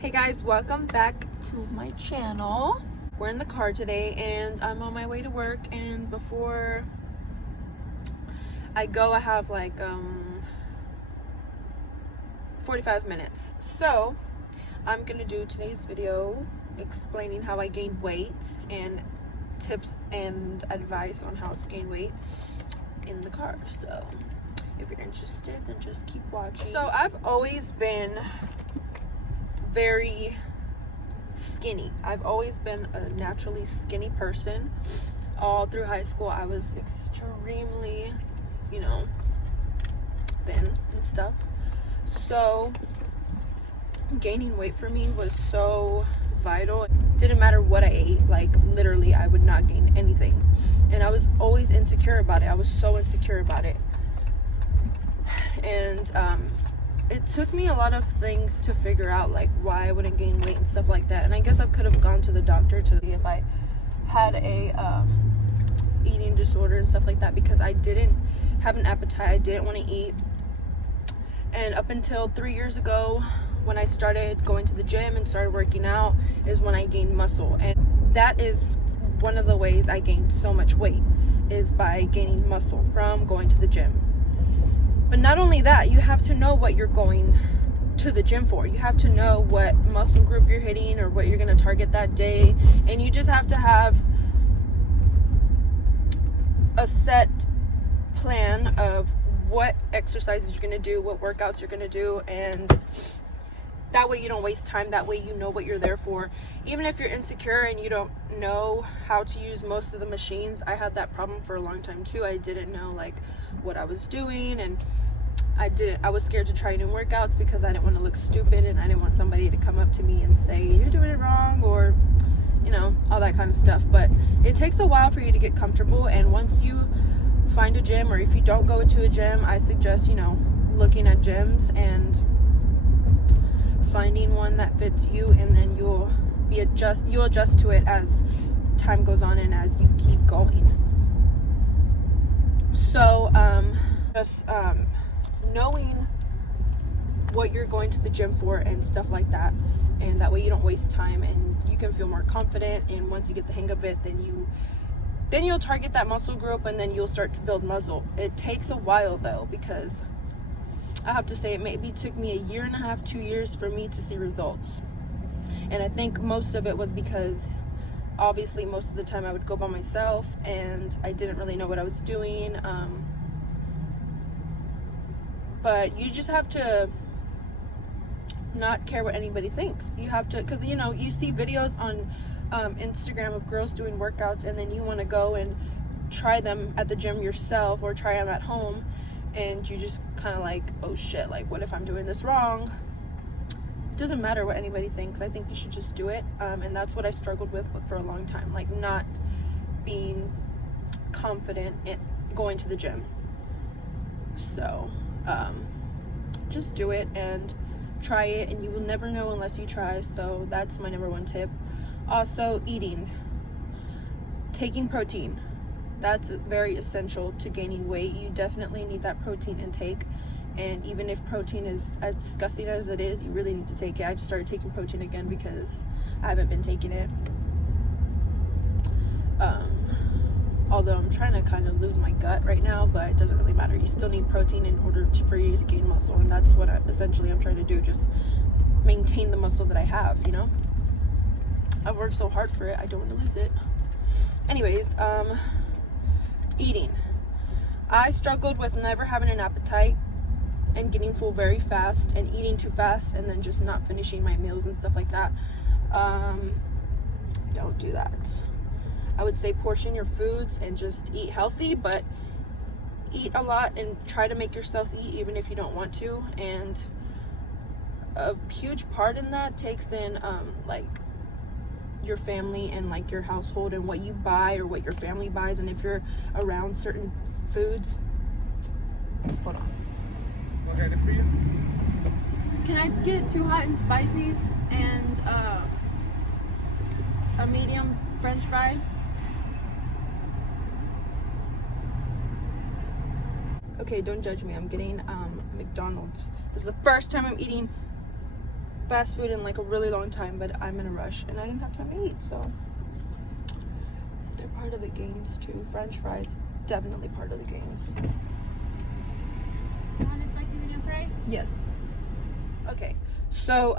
Hey guys, welcome back to my channel. We're in the car today and I'm on my way to work, and before I go I have like 45 minutes. So I'm gonna do today's video explaining how I gained weight and tips and advice on how to gain weight in the car. So if you're interested, then just keep watching. So I've always been very skinny. I've always been a naturally skinny person. All through high school I was extremely, thin and stuff. So gaining weight for me was so vital. It didn't matter what I ate, like literally I would not gain anything. And I was always insecure about it. I was so insecure about it. And it took me a lot of things to figure out like why I wouldn't gain weight and stuff like that. And I guess I could have gone to the doctor to see if I had a eating disorder and stuff like that, because I didn't have an appetite. I didn't want to eat. And up until 3 years ago, when I started going to the gym and started working out, is when I gained muscle. And that is one of the ways I gained so much weight, is by gaining muscle from going to the gym. But not only that, you have to know what you're going to the gym for. You have to know what muscle group you're hitting or what you're going to target that day. And you just have to have a set plan of what exercises you're going to do, what workouts you're going to do, and that way you don't waste time. That way you know what you're there for. Even if you're insecure and you don't know how to use most of the machines, I had that problem for a long time too. I didn't know like what I was doing, and I was scared to try new workouts because I didn't want to look stupid, and I didn't want somebody to come up to me and say you're doing it wrong, or all that kind of stuff. But it takes a while for you to get comfortable, and once you find a gym, or if you don't go to a gym, I suggest looking at gyms and finding one that fits you, and then you'll adjust to it as time goes on and as you keep going. So just knowing what you're going to the gym for and stuff like that, and that way you don't waste time and you can feel more confident. And once you get the hang of it, then you'll target that muscle group, and then you'll start to build muscle. It takes a while though, because I have to say it maybe took me 1.5 years, 2 years for me to see results. And I think most of it was because obviously most of the time I would go by myself and I didn't really know what I was doing. But you just have to not care what anybody thinks. You have to, because you see videos on Instagram of girls doing workouts, and then you want to go and try them at the gym yourself or try them at home, and you just kind of like, oh shit, like what if I'm doing this wrong? It doesn't matter what anybody thinks. I think you should just do it. And that's what I struggled with for a long time, like not being confident in going to the gym. So just do it and try it, and you will never know unless you try. So that's my #1 tip. Also, eating, taking protein. That's very essential to gaining weight. You definitely need that protein intake. And even if protein is as disgusting as it is, you really need to take it. I just started taking protein again because I haven't been taking it. Although I'm trying to kind of lose my gut right now, but it doesn't really matter. You still need protein in order for you to gain muscle, and that's what essentially I'm trying to do, just maintain the muscle that I have, I've worked so hard for it, I don't want to lose it. Anyways, eating. I struggled with never having an appetite and getting full very fast and eating too fast and then just not finishing my meals and stuff like that. Don't do that. I would say portion your foods and just eat healthy, but eat a lot and try to make yourself eat even if you don't want to. And a huge part in that takes in like your family and like your household and what you buy or what your family buys, and if you're around certain foods. Hold on. What can I do for you? Can I get 2 hot and spicies and a medium French fry? Okay, don't judge me. I'm getting McDonald's. This is the first time I'm eating fast food in like a really long time, but I'm in a rush and I didn't have time to eat, so they're part of the games too. French fries, definitely part of the games. Yes. Okay, so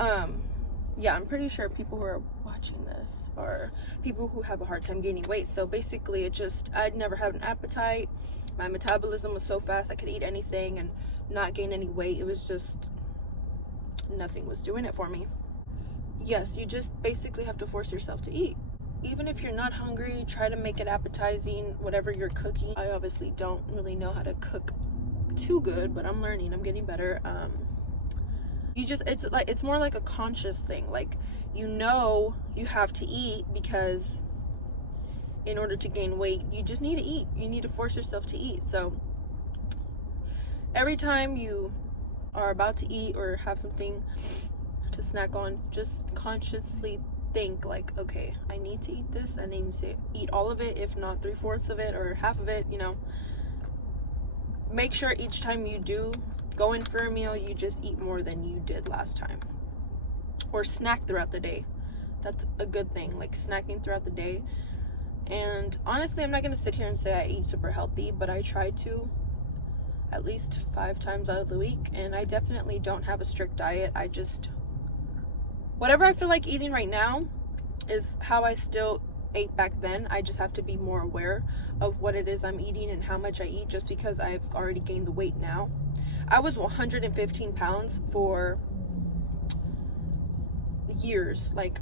yeah, I'm pretty sure people who are watching this are people who have a hard time gaining weight. So basically I'd never had an appetite. My metabolism was so fast I could eat anything and not gain any weight. It was just, nothing was doing it for me. Yes, you just basically have to force yourself to eat. Even if you're not hungry, try to make it appetizing, whatever you're cooking. I obviously don't really know how to cook too good, but I'm learning, I'm getting better. It's more like a conscious thing. Like, you know you have to eat because in order to gain weight, you just need to eat. You need to force yourself to eat. So every time you are about to eat or have something to snack on, just consciously think like, okay, I need to eat this. I need to eat all of it, if not 3/4 of it or half of it, you know. Make sure each time you do go in for a meal, you just eat more than you did last time. Or snack throughout the day. That's a good thing, like snacking throughout the day. And honestly, I'm not going to sit here and say I eat super healthy, but I try to at least 5 times out of the week. And I definitely don't have a strict diet. I just, whatever I feel like eating right now is how I still ate back then. I just have to be more aware of what it is I'm eating and how much I eat, just because I've already gained the weight now. I was 115 pounds for years. Like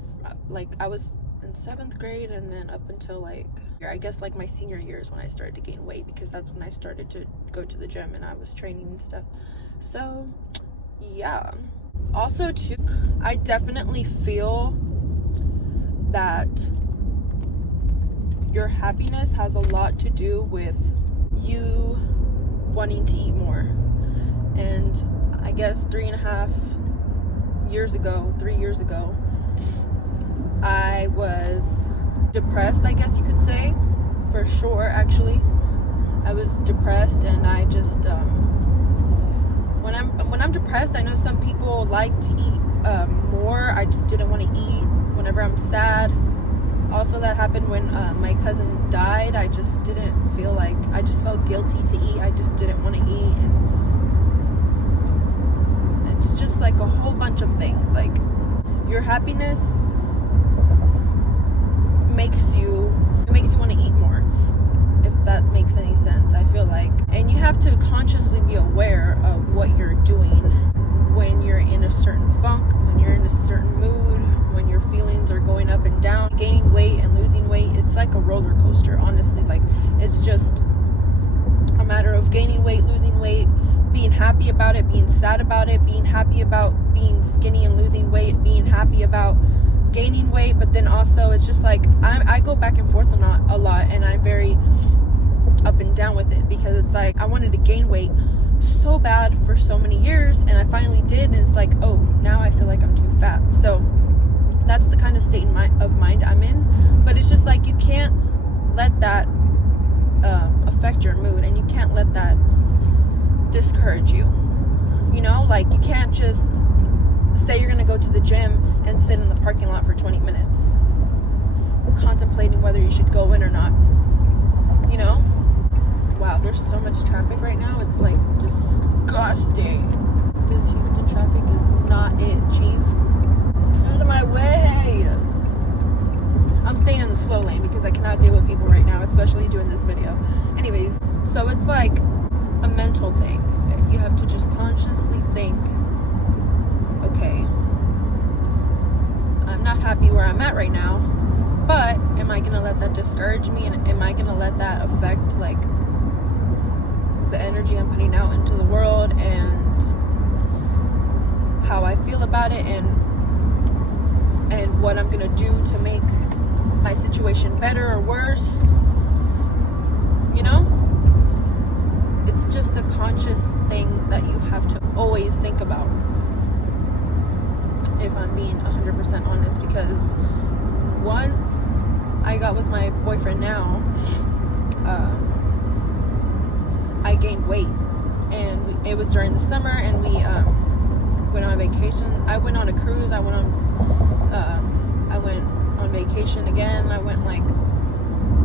I was in 7th grade, and then up until like, I guess like my senior years when I started to gain weight, because that's when I started to go to the gym and I was training and stuff. So yeah. Also too, I definitely feel that your happiness has a lot to do with you wanting to eat more. And I guess 3 years ago, I was depressed, I guess you could say, for sure. Actually, I was depressed, and I just when I'm depressed, I know some people like to eat more. I just didn't want to eat whenever I'm sad. Also, that happened when my cousin died. I just didn't feel like, I just felt guilty to eat. I just didn't want to eat, and it's just like a whole bunch of things. Like, your happiness makes you want to eat more, if that makes any sense. I feel like, and you have to consciously be aware of what you're doing when you're in a certain funk, when you're in a certain mood, when your feelings are going up and down. Gaining weight and losing weight, it's like a roller coaster, honestly. Like, it's just a matter of gaining weight, losing weight, being happy about it, being sad about it, being happy about being skinny and losing weight, being happy about gaining weight. But then also, it's just like, I go back and forth a lot, and I'm very up and down with it, because it's like, I wanted to gain weight so bad for so many years, and I finally did, and it's like, oh, now I feel like I'm too fat. So that's the kind of state of mind I'm in. But it's just like, you can't let that affect your mood, and you can't let that discourage you. You know, like, you can't just say you're gonna go to the gym and sit in the parking lot for 20 minutes contemplating whether you should go in or not, you know. Wow, there's so much traffic right now, it's like disgusting. This Houston traffic is not it, chief. Get out of my way. I'm staying in the slow lane because I cannot deal with people right now, especially doing this video. Anyways, so it's like a mental thing. You have to just consciously think, okay, I'm not happy where I'm at right now, but am I gonna let that discourage me, and am I gonna let that affect like the energy I'm putting out into the world and how I feel about it, and what I'm gonna do to make my situation better or worse, you know? It's just a conscious thing that you have to always think about, if I'm being 100% honest. Because once I got with my boyfriend now, I gained weight, and it was during the summer, and went on vacation. I went on a cruise. I went on vacation again. I went like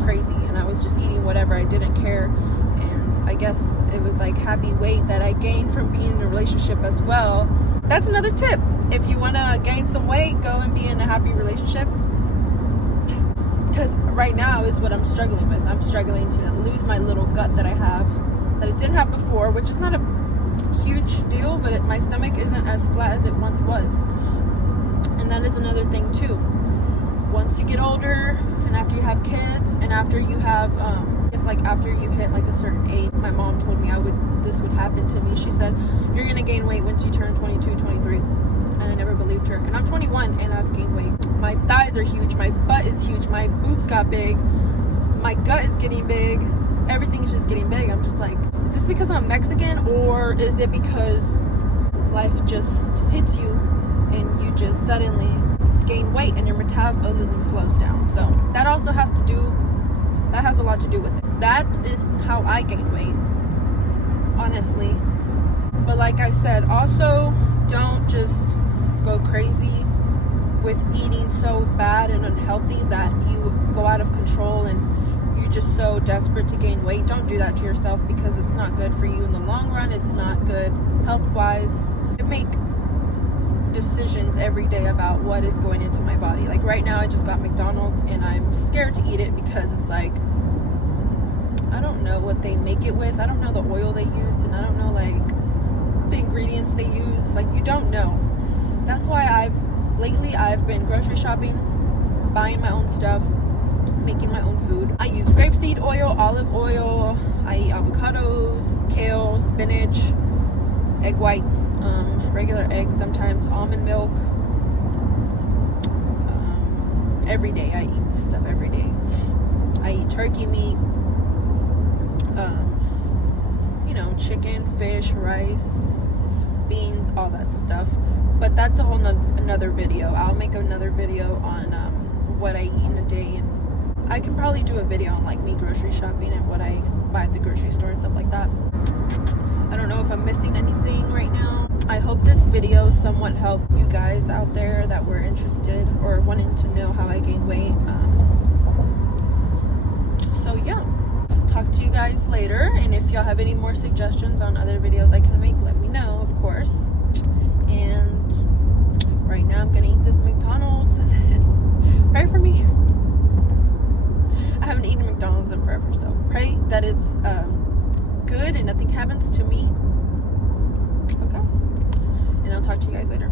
crazy, and I was just eating whatever. I didn't care. And I guess it was like happy weight that I gained from being in a relationship as well. That's another tip. If you want to gain some weight, go and be in a happy relationship. Because right now is what I'm struggling with. I'm struggling to lose my little gut that I have, that I didn't have before, which is not a huge deal, but my stomach isn't as flat as it once was. And that is another thing too. Once you get older, and after you have kids, and after you have it's like after you hit like a certain age, my mom told me this would happen to me. She said, you're gonna gain weight once you turn 22, 23. And I never believed her. And I'm 21 and I've gained weight. My thighs are huge, my butt is huge, my boobs got big, my gut is getting big, everything is just getting big. I'm just like, is this because I'm Mexican, or is it because life just hits you and you just suddenly gain weight and your metabolism slows down? So that also has a lot to do with it. That is how I gain weight, honestly. But like I said, also don't just go crazy with eating so bad and unhealthy that you go out of control and you're just so desperate to gain weight. Don't do that to yourself, because it's not good for you in the long run. It's not good health-wise. I make decisions every day about what is going into my body. Like right now I just got McDonald's and I'm scared to eat it because it's like, I don't know what they make it with. I don't know the oil they use, and I don't know like the ingredients they use. Like, you don't know. That's why lately I've been grocery shopping, buying my own stuff, making my own food. I use grapeseed oil, olive oil, I eat avocados, kale, spinach, egg whites, regular eggs, sometimes almond milk. Every day I eat this stuff every day. I eat turkey meat, chicken, fish, rice, beans, all that stuff. But that's a whole another video. I'll make another video on what I eat in a day, and I can probably do a video on like me grocery shopping and what I buy at the grocery store and stuff like that. I don't know if I'm missing anything right now. I hope this video somewhat helped you guys out there that were interested or wanting to know how I gain weight. So yeah, talk to you guys later, and if y'all have any more suggestions on other videos I can make, let me know, of course. And right now I'm gonna eat this McDonald's and then pray for me. I haven't eaten McDonald's in forever, so pray that it's good and nothing happens to me. Okay, and I'll talk to you guys later.